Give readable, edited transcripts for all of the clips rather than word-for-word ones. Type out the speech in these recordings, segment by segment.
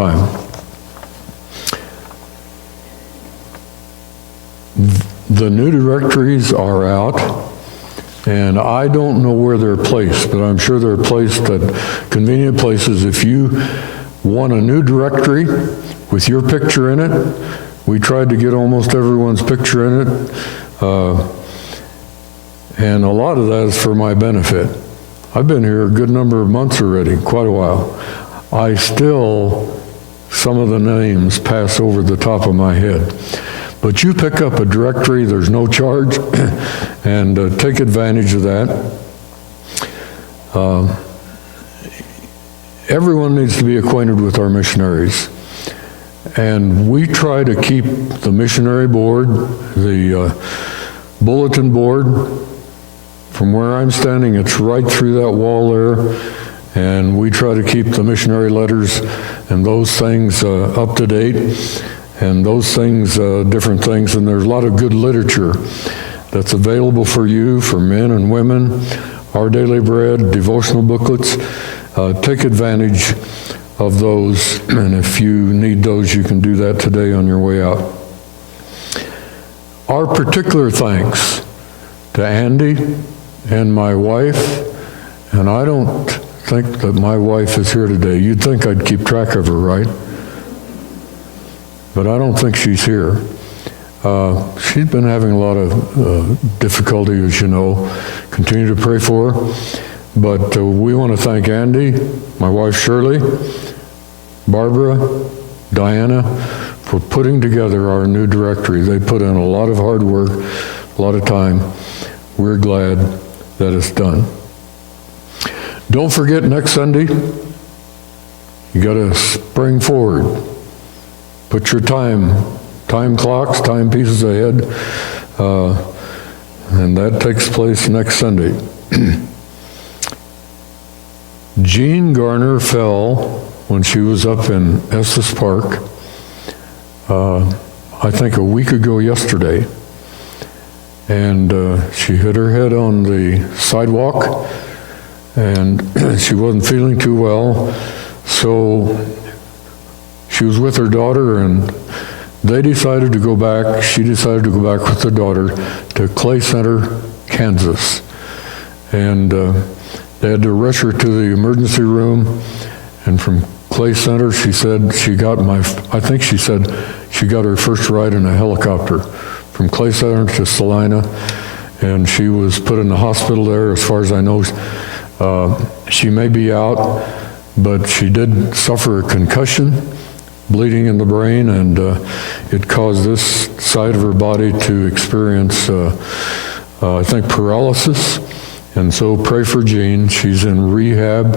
time. The new directories are out, and I don't know where they're placed, but I'm sure they're placed at convenient places. If you want a new directory with your picture in it, we tried to get almost everyone's picture in it, and a lot of that is for my benefit. I've been here a good number of months already, quite a while. I still, some of the names pass over the top of my head. But you pick up a directory, there's no charge, and take advantage of that. Everyone needs to be acquainted with our missionaries. And we try to keep the missionary board, the bulletin board, from where I'm standing, it's right through that wall there. And we try to keep the missionary letters and those things up to date. And those things, different things, and there's a lot of good literature that's available for you, for men and women, Our Daily Bread, devotional booklets. Take advantage of those, and if you need those, you can do that today on your way out. Our particular thanks to Andy and my wife, and I don't think that my wife is here today. You'd think I'd keep track of her, right? But I don't think she's here. She's been having a lot of difficulty, as you know. Continue to pray for her. But we want to thank Andy, my wife Shirley, Barbara, Diana, for putting together our new directory. They put in a lot of hard work, a lot of time. We're glad that it's done. Don't forget, next Sunday, you got to spring forward. Put your time clocks, time pieces ahead, and that takes place next Sunday. Jean Garner fell when she was up in Estes Park, I think a week ago yesterday, and she hit her head on the sidewalk, and she wasn't feeling too well, so she was with her daughter, and they decided to go back. She decided to go back with the daughter to Clay Center, Kansas. And they had to rush her to the emergency room. And from Clay Center, she said she got her first ride in a helicopter from Clay Center to Salina. And she was put in the hospital there. As far as I know, she may be out, but she did suffer a concussion, bleeding in the brain, and it caused this side of her body to experience, I think, paralysis. And so pray for Jean. She's in rehab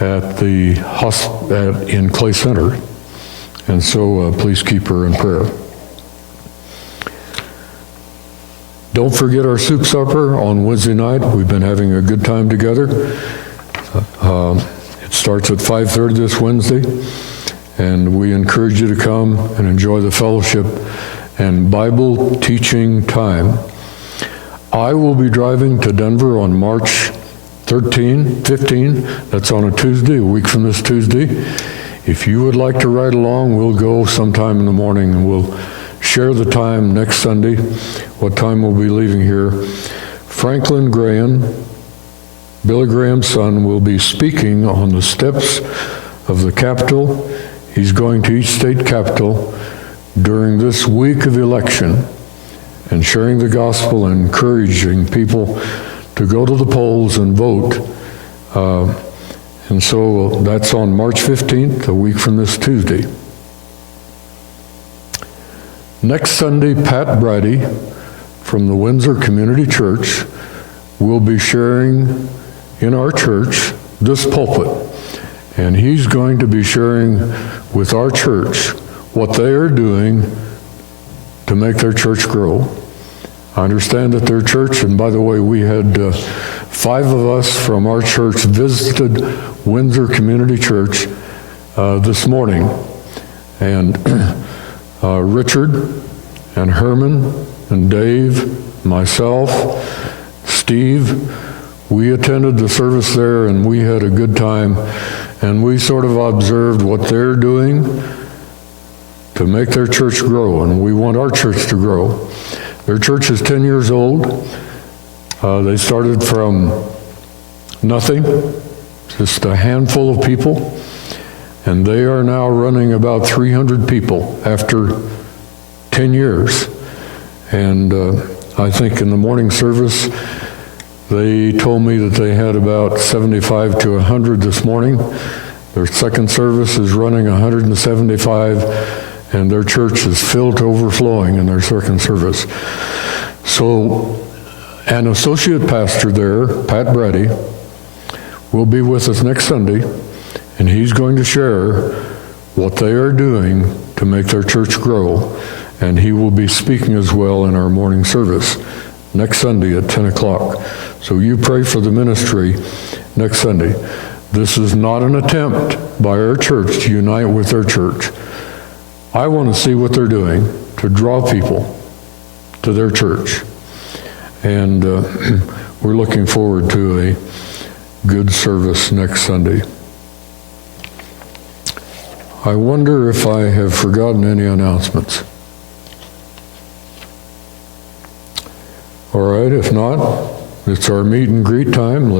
at the in Clay Center. And so please keep her in prayer. Don't forget our soup supper on Wednesday night. We've been having a good time together. It starts at 5:30 this Wednesday. And we encourage you to come and enjoy the fellowship and Bible teaching time. I will be driving to Denver on March 15. That's on a Tuesday, a week from this Tuesday. If you would like to ride along, we'll go sometime in the morning, and we'll share the time next Sunday, what time we'll be leaving here. Franklin Graham, Billy Graham's son, will be speaking on the steps of the Capitol. He's going to each state capital during this week of election and sharing the gospel and encouraging people to go to the polls and vote. And so that's on March 15th, a week from this Tuesday. Next Sunday, Pat Brady from the Windsor Community Church will be sharing in our church, this pulpit. And he's going to be sharing with our church what they are doing to make their church grow. I understand that their church, and by the way, we had 5 of us from our church visited Windsor Community Church this morning. And Richard and Herman and Dave, myself, Steve, we attended the service there, and we had a good time. and we sort of observed what they're doing to make their church grow, and we want our church to grow. Their church is 10 years old. They started from nothing, just a handful of people, and they are now running about 300 people after 10 years. And I think in the morning service, they told me that they had about 75 to 100 this morning. Their second service is running 175, and their church is filled to overflowing in their second service. So an associate pastor there, Pat Brady, will be with us next Sunday, and he's going to share what they are doing to make their church grow, and he will be speaking as well in our morning service next Sunday at 10 o'clock. So you pray for the ministry next Sunday. This is not an attempt by our church to unite with their church. I want to see what they're doing to draw people to their church. And we're looking forward to a good service next Sunday. I wonder if I have forgotten any announcements. All right, if not, it's our meet and greet time.